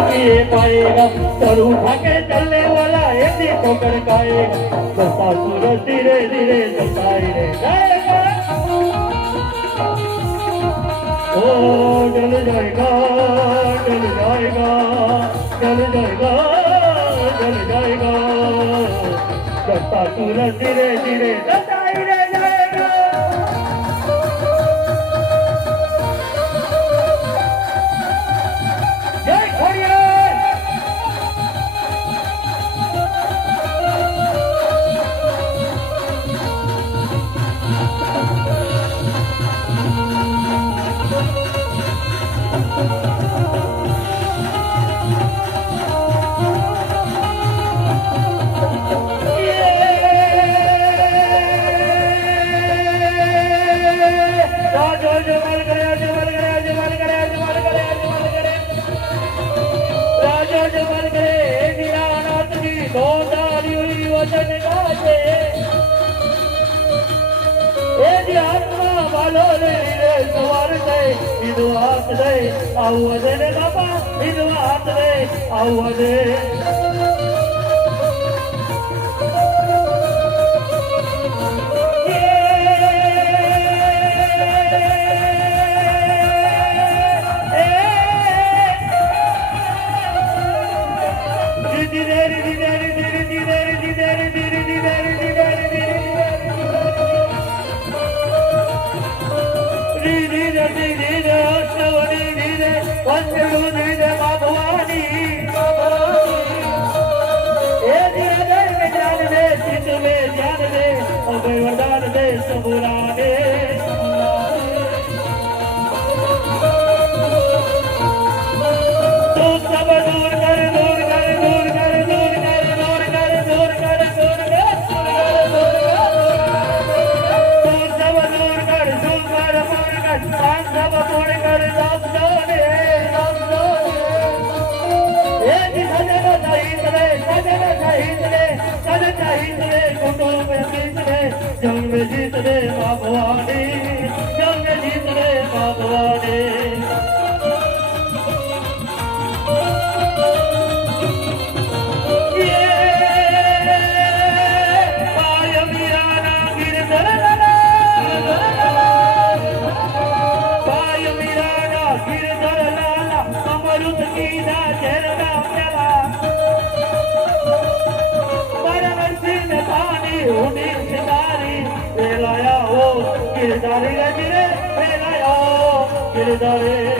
पिए पाएगा, सर उठा के चलने वाला ऐसी ठोकर खाएगा। बसासुर धीरे धीरे चलता ही रह जाएगा। ओ जल जाएगा, जल जाएगा, जल जाएगा, जल जाएगा। बसासुर धीरे धीरे चलता ही रह जाएगा। जय खोड़ियार। जंग जीत रे मां भवानी, जंग जीत रे मां भवानी। गिरधारी